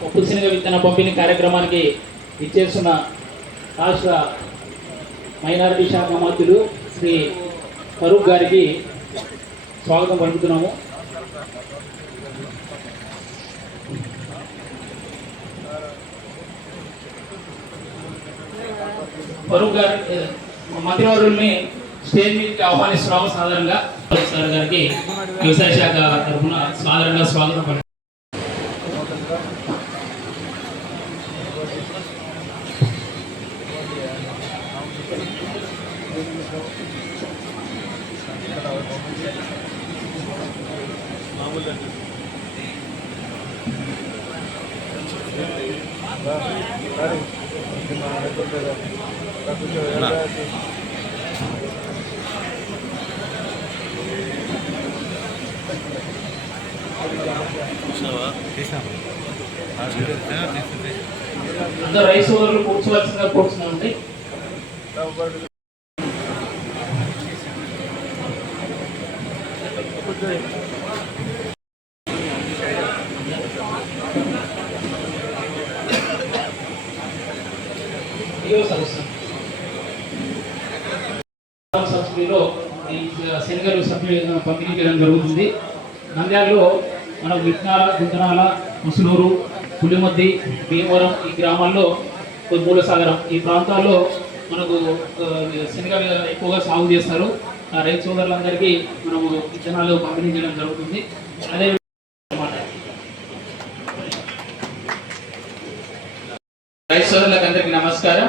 పప్పు విత్తన పంపిణీ కార్యక్రమానికి ఇచ్చేస్తున్న రాష్ట్ర మైనారిటీ శాఖ మంత్రులు శ్రీ ఫరూక్ గారికి స్వాగతం పలుకుతున్నాము. ఫరూక్ గారి మంత్రివర్యుల్ని స్టేజ్ మీదకి ఆహ్వానిస్తున్నాము సాధారణంగా సార్ గారికి వ్యవసాయ శాఖ తరఫున సాధారణంగా స్వాగతం అందరు రైస్ సోదరులు కూర్చోవలసిందిగా కూర్చున్నామండి ఇదిగో సార్ సబ్సిడీలో ఈ శనగలు సబ్సిడీ పంపిణీ చేయడం జరుగుతుంది. నంద్యాలలో మన విత్తనాల గుంతనాల ముసునూరు పులిమద్ది భీమవరం ఈ గ్రామాల్లో మూలసాగరం ఈ ప్రాంతాల్లో మనకు శనగ ఎక్కువగా సాగు చేస్తారు. ఆ రైతు సోదరులందరికీ మనము విత్తనాలు పంపిణీ చేయడం జరుగుతుంది. అదే అన్నమాట. రైతు సోదరులకు అందరికీ నమస్కారం.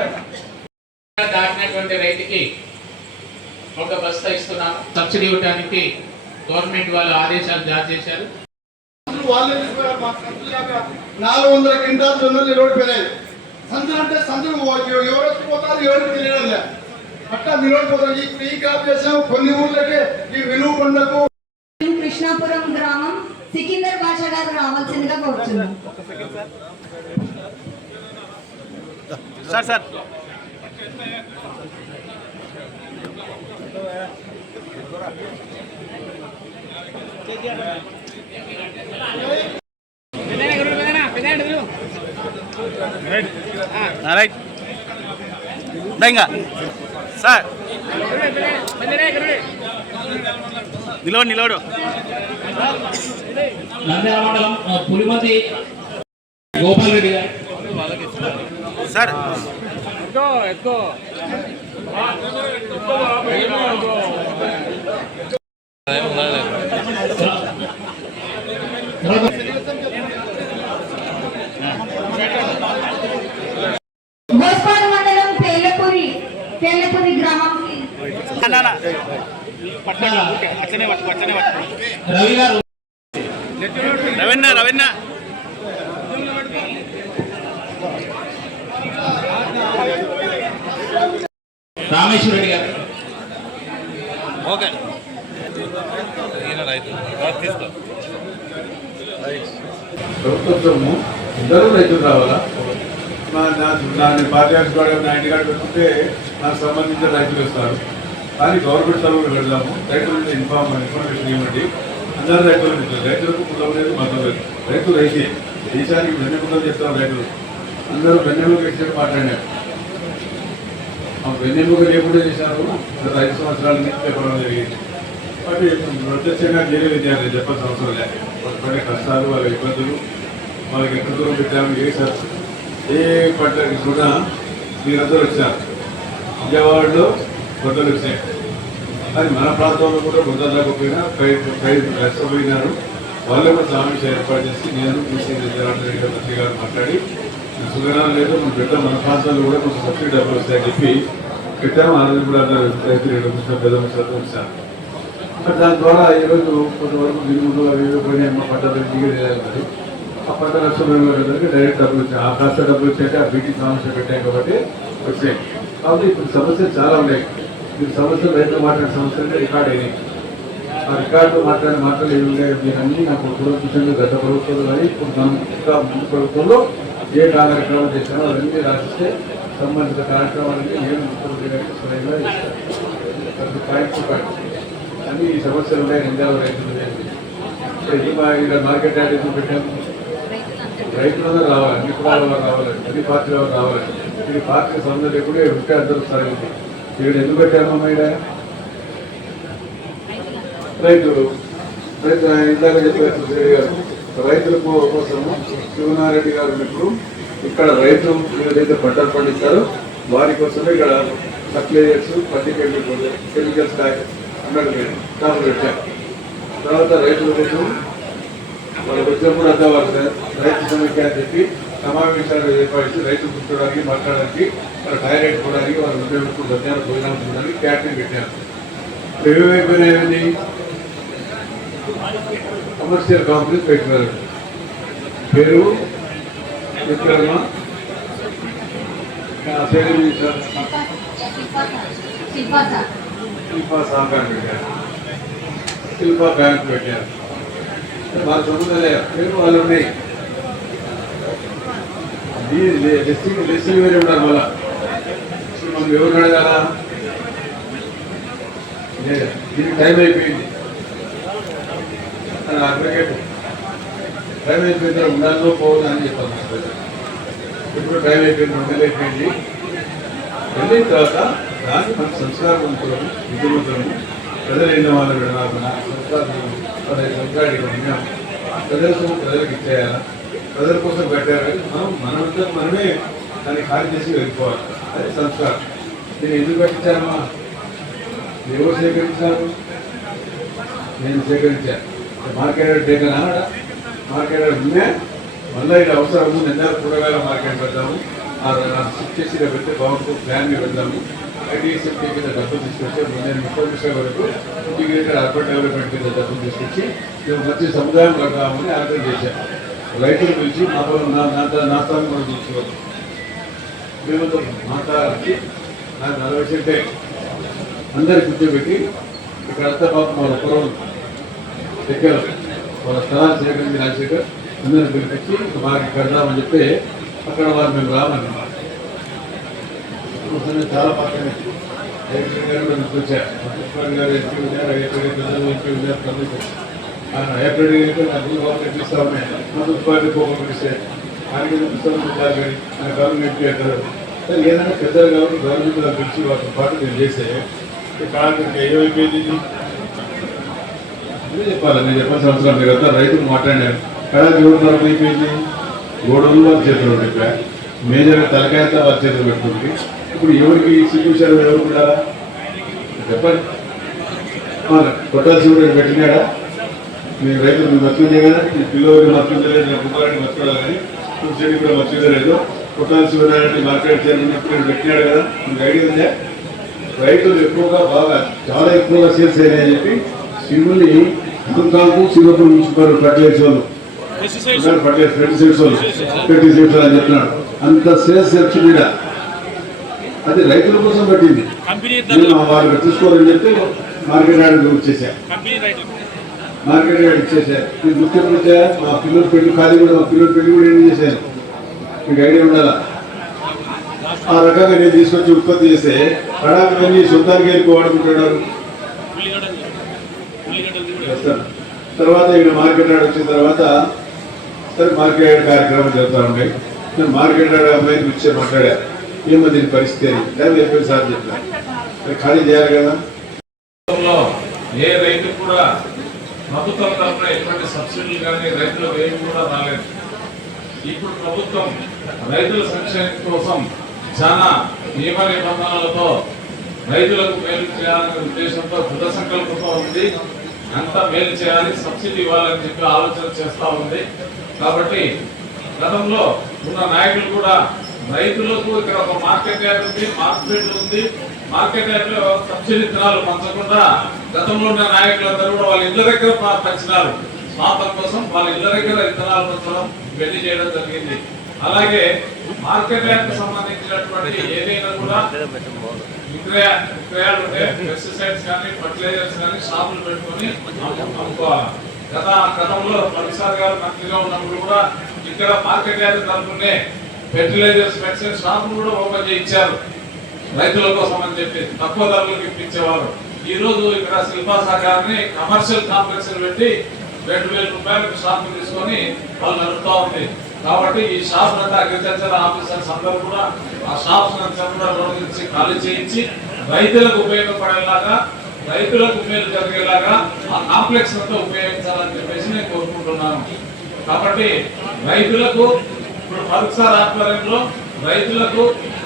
దాటినటువంటి రైతుకి ఒక బస్తా ఇస్తున్నాము. సబ్సిడీ ఇవ్వడానికి గవర్నమెంట్ వాళ్ళు ఆదేశాలు జారీ చేశారు. నాలుగు వందల క్వింటాల్ జొన్నలు నిలబడిపోయినాయి సంచులు అంటే సంచులు ఎవ- ఎవరు వచ్చిపోతారు ఎవరికి తెలియడం లే అట్లా నిలబడిపోతారు ఈ ఈ క్రాప్ చేసాము కొన్ని ఊర్లకి ఈ విలువ కొండకు. కృష్ణాపురం గ్రామం సికిందర్ భాష గారు రావాల్సిందిగా కోరుతున్నాం సార్ సార్ రైట్ ఇంకా సార్ నిలవడు నిలవడు నంద్యాల మండలం ఆ, పులిమతి గోపాల్ రెడ్డి గారు సార్ గోస్పాడు రామేశ్వర రెడ్డి గారు. ఓకే. ప్రభుత్వము అందరూ రైతులు రావాలా? నా పార్టీ ఆఫీస్ కూడా నా ఇంటి కాడ పెట్టుకుంటే నాకు సంబంధించిన రైతులు వస్తారు. కానీ గవర్నమెంట్ సర్వీస్ పెడదాము. రైతుల నుంచి ఇన్ఫార్మ్ ఇన్ఫర్మేషన్ ఇవ్వండి. అందరూ రైతులు రైతులకు కులం లేదు మతం లేదు. రైతు రైతే. దేశానికి వెన్నెముకలు చెప్తారు రైతులు. అందరూ వెన్నెముక ఇచ్చారు మాట్లాడినారు. వెన్నెముక లేకుండా చేశారు. గత ఐదు సంవత్సరాల నుంచి చెప్పడం జరిగింది. కాబట్టి ప్రత్యక్షంగా జైలు విద్యార్థి చెప్పాల్సిన అవసరం లేదు. వాళ్ళ పడే కష్టాలు వాళ్ళ ఇబ్బందులు వాళ్ళకి ఎంత దూరం పెట్టాము ఏ సార్ ఏ పంటకి కూడా మీరందరూ వచ్చారు. విజయవాడలో గొడ్డలు వచ్చాయి. అది మన ప్రాంతంలో కూడా గొడ్డలు రాకపోయినా ఖైదు నష్టపోయినారు వాళ్ళు కూడా సమావేశం ఏర్పాటు చేసి నేను బీసీ జగన్ రెడ్డి మంత్రి గారు మాట్లాడి సుగణాలు లేదు మన బిడ్డ మన ప్రాంతాల్లో కూడా కొంచెం సబ్సిడీ డబ్బులు వస్తాయని చెప్పి పెట్టాము. ఆనందం కూడా అందరూ రైతు రెండు ముసలు పెద్ద శాతం ఇస్తాను మరి దాని ద్వారా ఈరోజు కొంతవరకు దిగుబడులు అవి ఇవి పోయినాయి మా పంటలు దిగలేదు ఆ పంట నష్టపోయిన డైరెక్ట్ డబ్బులు వచ్చాయి. ఆ కాస్త డబ్బులు వచ్చాక ఆ బీటీ సమస్య పెట్టాయి కాబట్టి వచ్చాయి. కాబట్టి ఇప్పుడు సమస్యలు చాలా ఉన్నాయి. మీరు సమస్యలు రైతులు మాట్లాడే సమస్యలు రికార్డ్ అయినాయి. ఆ రికార్డు మాట్లాడే మాటలు ఏమి ఉన్నాయి మీరు అన్నీ నాకు పూర్వపురుషులు గత ప్రభుత్వంలో కానీ ఇప్పుడు మనం ఇంకా ముందు ప్రభుత్వంలో ఏ కార్యక్రమాలు చేశారో అవన్నీ రాసిస్తే సంబంధిత కార్యక్రమాలన్నీ నేను ముఖ్యమంత్రి గారికి స్వయంగా ఇస్తాను ప్రతి పాయింట్ టు పాయింట్ అన్ని ఈ సమస్యలు ఉన్నాయి నిందాలు రైతులు ఇది మా ఇక్కడ మార్కెట్ యార్డ్ ఎందుకు పెట్టాము? రైతులందరూ రావాలి అన్ని కులాల వారు రావాలి అన్ని పార్టీల వారు రావాలి. ఇది పార్టీ సంబంధం కూడా ఉంటే అందరూ సాగింది ఇక్కడ ఎందుకు పెట్టామమ్మా ఇక్కడ రైతులు. రైతు ఇందాక చెప్పారు రైతుల కోసము శివనారెడ్డి గారు ఇప్పుడు ఇక్కడ రైతులు ఏదైతే పంటలు పండిస్తారో వారి కోసమే ఇక్కడ ఫర్టిలైజర్స్ పత్తి కెమికల్ కెమికల్స్ అన్నట్టు పెట్టారు తర్వాత రైతుల కోసం వాళ్ళకి వచ్చినప్పుడు అంతా వాళ్ళు రైతు సమీక్ష అని చెప్పి సమావేశాలు ఏర్పాటు రైతు కూర్చోడానికి మాట్లాడడానికి వాళ్ళ టైర్ పెట్టుకోవడానికి వాళ్ళు ఉపయోగించుకుంటున్నారు మధ్యాహ్నం భోజనాలు చూడడానికి క్యాటరింగ్ పెట్టారు. ఏమైపోయినాయండి కమర్షియల్ కంపెనీస్ పెట్టినారు. పేరు? చెప్పారమ్మా ఆ పేరు ఏంటి సార్? శిల్పా సహకారం పెట్టారు శిల్పా బ్యాంక్ పెట్టారు. వాళ్ళ సంబంధం లేదు పేరు వాళ్ళు ఉన్నాయి. లిస్టింగ్ లిస్టింగ్ వేరే ఉన్నారు మళ్ళా. ఇప్పుడు మనం ఎవరు అడగాలా? లేదు. దీనికి టైం అయిపోయింది. తన అడ్వకేట్ డ్రైవ్ అయిపోయిన ఉండాలో పోవద్దు అని చెప్పాను ఇప్పుడు డ్రైవ్ అయిపోయింది రెండు అయిపోయింది. వెళ్ళిన తర్వాత దాన్ని మన సంస్కారవంతులను విద్యువంతులము ప్రజలైన ఎన్న వాళ్ళు విడనాకున్న సంస్కారం పదహైదు ఉన్నాం ప్రజల సొమ్ము ప్రజలకు ఇచ్చేయాలా? ప్రజల కోసం పెట్టారు మనం మనమంతా మనమే దాన్ని ఖాళీ చేసి వెళ్ళిపోవాలి. అది సంస్కారం. నేను ఎందుకు పెట్టించానమ్మా ఎవరు సేకరించారు? నేను సేకరించాను మార్కెట్ టేకన్ ఆడ మార్కెట్ ఉందే మళ్ళీ ఇది అవసరం ఉంది నిన్న కూరగాయల మార్కెట్ పెడదాము. ఆ షిఫ్ట్ చేసి ఇక్కడ పెడితే బాగుంటుంది ప్లాన్ మీద ఐటీ ఐటీఎస్ఎఫ్ కింద డబ్బులు తీసుకొచ్చి నేను ముప్పై నిమిషాల వరకు ఇంటిగ్రేటెడ్ అర్బన్ డెవలప్మెంట్ కింద డబ్బులు తీసుకొచ్చి మేము మంచి సముదాయం కడదామని ఆర్డర్ చేశాను. రైతులు పిలిచి మా పొలం నా నా స్థానం కూడా చూసుకోవాలి మేము మాట్లాడాలి నాకు నలభై సెంటే. అందరికి కూర్చోబెట్టి ఇక్కడ అంతా పాపం వాళ్ళ పొలం దగ్గర వాళ్ళ స్థలాలు సేకరించి రాజశేఖర్ అందరిని పిలిపించి మాకు కడదామని చెప్తే అక్కడ వారు మేము రామని చాలా పక్కనే జగన్ గారు కూడా వచ్చారు ముఖ్యమంత్రి గారు ఎంపీ ఉన్నారు ప్రజలు ఎంపీ ఉన్నారు ప్రజలు ఏప్రిల్ నాకు వాళ్ళు ఉన్నాయి. ఆయనకి గవర్నమెంట్ అంటారు. సరే ఏదైనా పెద్దలు కాబట్టి గవర్నమెంట్ పిలిచి వాటితో పాటు నేను చేస్తే ఈ ఏమైపోయింది అదే చెప్పాలి. నేను చెప్పాల్సిన అవసరం మీరు అంతా రైతులు మాట్లాడారు కదా గోడలు వరకు అయిపోయింది గోడలు వారి చేతిలో ఉండిపోయా మేజర్ తలకాయంతా వారి చేతులు పెట్టుకుంది. ఇప్పుడు ఎవరికి సిగ్గుచారు ఎవరు ఉండాలా చెప్పండి. కొట్టాల్సి కూడా పెట్టినాడా? మీ రైతులు మీరు మర్చిపోతే కదా? మీ పిల్లలకి మర్చిపోలేదు నా కుమారుడిని మర్చిపోవాలి కానీ నువ్వు కూడా మర్చిపోలేదు కొట్టాల్సి ఉన్నాడంటే మార్కెట్ చేయాలని పెట్టినాడు కదా? మీకు ఐడియా ఉందా? రైతులు ఎక్కువగా బాగా చాలా ఎక్కువగా సేల్స్ అయ్యాయని చెప్పి శివుని హాంకాంగ్ సింగపూర్ మున్సిపల్ ఫర్టిలైజర్ వాళ్ళు. ఉన్నారు ఫర్టిలైజర్ ఫెర్టిసైడ్స్ వాళ్ళు ఫెర్టిసైడ్స్ అని చెప్తున్నాడు. అంత సేల్స్ వచ్చింది అది రైతుల కోసం పెట్టింది. నేను వాళ్ళు తీసుకోవాలని చెప్పి మార్కెట్ యార్డ్ వచ్చేసా మార్కెట్ యార్డ్ ఇచ్చేసా. నేను గుర్తింపు ఇచ్చా మా పిల్లల పెళ్ళి ఖాళీ కూడా మా పిల్లల పెళ్ళి కూడా ఏం చేశాను మీకు ఐడియా ఉండాలా? ఆ రకంగా నేను తీసుకొచ్చి ఉత్పత్తి చేస్తే కడాకులన్నీ సొంతానికి వెళ్ళి చెప్తాను తర్వాత ఈయన మార్కెట్ ఆడ వచ్చిన తర్వాత సరే మార్కెట్ ఆడ కార్యక్రమం చెప్తా ఉంటాయి నేను మార్కెట్ ఆడ అమ్మాయిని వచ్చి మాట్లాడా. ఏమో దీని పరిస్థితి అని. దాన్ని చెప్పేసి సార్ చెప్పాను ఖాళీ చేయాలి కదా. ఏ రైతు కూడా ప్రభుత్వం తరఫున ఎటువంటి సబ్సిడీలు కానీ రైతులకు ఏమి కూడా రాలేదు. ఇప్పుడు ప్రభుత్వం రైతుల సంక్షేమం కోసం చాలా నియమ నిబంధనలతో రైతులకు మేలు చేయాలనే ఉద్దేశంతో కృత సంకల్పంతో ఉంది. ఎంత మేలు చేయాలి సబ్సిడీ ఇవ్వాలని చెప్పి ఆలోచన చేస్తూ ఉంది. కాబట్టి గతంలో ఉన్న నాయకులు కూడా రైతులకు ఇక్కడ ఒక మార్కెట్ యార్డ్ ఉంది మార్కెట్ ఉంది. మార్కెట్ యార్డ్లో సబ్సిడీ విత్తనాలు పంచకుండా గతంలో ఉన్న నాయకులందరూ కూడా వాళ్ళ ఇళ్ళ దగ్గర పంచినారు స్వార్థం కోసం వాళ్ళ ఇళ్ళ దగ్గర విత్తనాలు పంచడం పెళ్ళి చేయడం జరిగింది. అలాగే మార్కెట్ యార్డ్ సంబంధించినటువంటి ఏదైనా కూడా విక్రయ విక్రయాలు ఉంటే పెస్టిసైడ్స్ కానీ ఫర్టిలైజర్స్ కానీ షాపులు పెట్టుకొని అమ్ముకోవాలి. గత గతంలో ప్రసాద్ గారు మంత్రిగా ఉన్నప్పుడు కూడా ఇక్కడ మార్కెట్ యార్డ్ తరఫునే ఫెర్టిలైజర్స్ మెడిసిన్ షాపులు కూడా ఓపెన్ చేయించారు. రైతుల కోసం అని చెప్పి తక్కువ ధరలకు ఇప్పించేవారు. ఈ రోజు ఇక్కడ శిల్పా సహకారాన్ని కమర్షియల్ కాంప్లెక్స్ పెట్టి రెండు వేల రూపాయలకు షాప్ తీసుకొని వాళ్ళు నడుపుతా ఉంది. కాబట్టి ఈ షాప్ అంతా అగ్రికల్చర్ ఆఫీసర్స్ అందరూ కూడా ఆ షాప్స్ అంతా కూడా రోజు ఖాళీ చేయించి రైతులకు ఉపయోగపడేలాగా రైతులకు మేలు జరిగేలాగా ఆ కాంప్లెక్స్ అంతా ఉపయోగించాలని చెప్పేసి నేను కోరుకుంటున్నాను. కాబట్టి రైతులకు ఇప్పుడు పరుసార్ ఆధ్వర్యంలో రైతులకు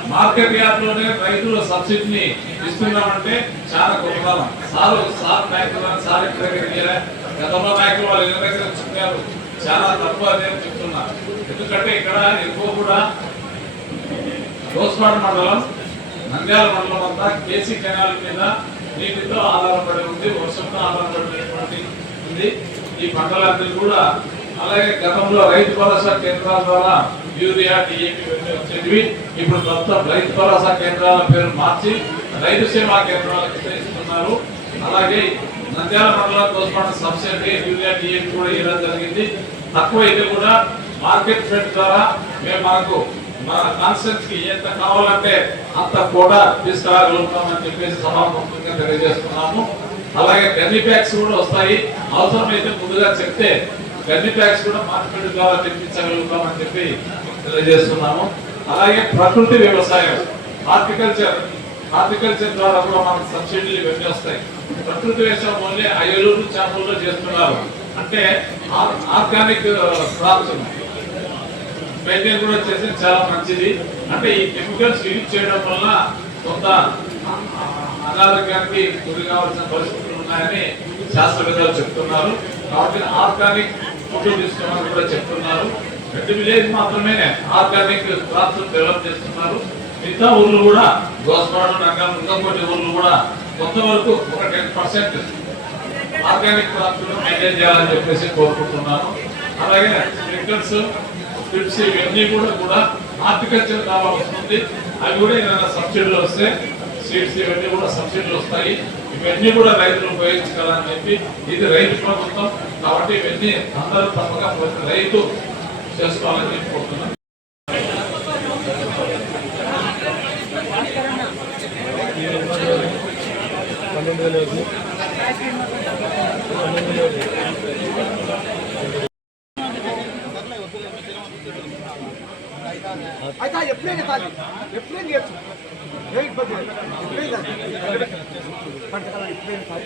మార్కెట్ యార్డ్లోనే రైతుల సబ్సిడీని ఇస్తున్నామంటే చాలా గొప్ప సార్ సార్ బ్యాంకులు సార్ ఇక్కడ గతంలో బ్యాంకులు వాళ్ళు ఎన్ని దగ్గర చెప్పారు చాలా తక్కువ నేను చెప్తున్నా. ఎందుకంటే ఇక్కడ ఎక్కువ కూడా దోస్పాడు మండలం నంద్యాల మండలం అంతా కేసీ కెనాల్ మీద నీటితో ఆధారపడి ఉంది వర్షంతో ఆధారపడినటువంటి ఉంది. ఈ పంటలన్నీ కూడా అలాగే గతంలో రైతు భరోసా కేంద్రాల ద్వారా యూరియా డిఏపి ఇవన్నీ వచ్చేటివి. ఇప్పుడు మొత్తం రైతు భరోసా కేంద్రాల పేరు మార్చి రైతు సేవా కేంద్రాలకు ఇస్తున్నారు అలాగే నంద్యాల మండలం కోసం సబ్సిడీ యూరియా డిఏపి కూడా ఇవ్వడం జరిగింది. తక్కువ అయితే కూడా మార్కెట్ ఫెడ్ ద్వారా మేము మనకు మన కాన్సెప్ట్కి ఎంత కావాలంటే అంత కూడా తీసుకురాగలుగుతామని చెప్పేసి సభాముఖంగా తెలియజేస్తున్నాము. అలాగే గన్ని ప్యాక్స్ కూడా వస్తాయి. అవసరమైతే ముందుగా చెప్తే గన్ని ప్యాక్స్ కూడా మార్కెట్ ద్వారా తెప్పించగలుగుతామని చెప్పి తెలియజేస్తున్నాము. అలాగే ప్రకృతి వ్యవసాయం హార్టికల్చర్ హార్టికల్చర్ ద్వారా కూడా మనకు సబ్సిడీలు ఇవన్నీ వస్తాయి. ప్రకృతి వ్యవసాయం ఓన్లీ అయ్యలూరు చేపల్లో చేస్తున్నారు. అంటే ఆర్గానిక్ క్రాప్స్ మెయింటైన్ కూడా చేస్తే చాలా మంచిది. అంటే ఈ కెమికల్స్ యూజ్ చేయడం వల్ల కొంత అనారోగ్యానికి గురి కావాల్సిన పరిస్థితులు ఉన్నాయని శాస్త్రవేత్తలు చెప్తున్నారు. కాబట్టి ఆర్గానిక్ ఫుడ్ తీసుకోమని కూడా చెప్తున్నారు. రెండు విలేజ్ మాత్రమే ఆర్గానిక్ క్రాప్స్ డెవలప్ చేస్తున్నారు. మిగతా ఊర్లు కూడా దోసపాడు రంగం ఇంకా కొన్ని ఊర్లు కూడా కొంతవరకు ఒక ten percent organic crops maintain చేయాలని చెప్పేసి కోరుకుంటున్నాను. అలాగే స్ప్రింక్లర్స్ స్ట్రిప్స్ ఇవన్నీ కూడా కూడా హార్టికల్చర్ కావాల్సి వస్తుంది. అవి కూడా ఏదైనా సబ్సిడీలు వస్తే సీడ్స్ ఇవన్నీ కూడా సబ్సిడీలు వస్తాయి. ఇవన్నీ కూడా రైతులు ఉపయోగించాలని చెప్పి ఇది రైతు ప్రభుత్వం. కాబట్టి ఇవన్నీ అందరూ తప్పక రైతు చేసుకోవాలని చెప్పి అయితే ఎప్పుడైనా కాదు ఎప్పుడైనా చేయొచ్చు ఏ ఇబ్బంది లేదు. పంటకాలం కాదు.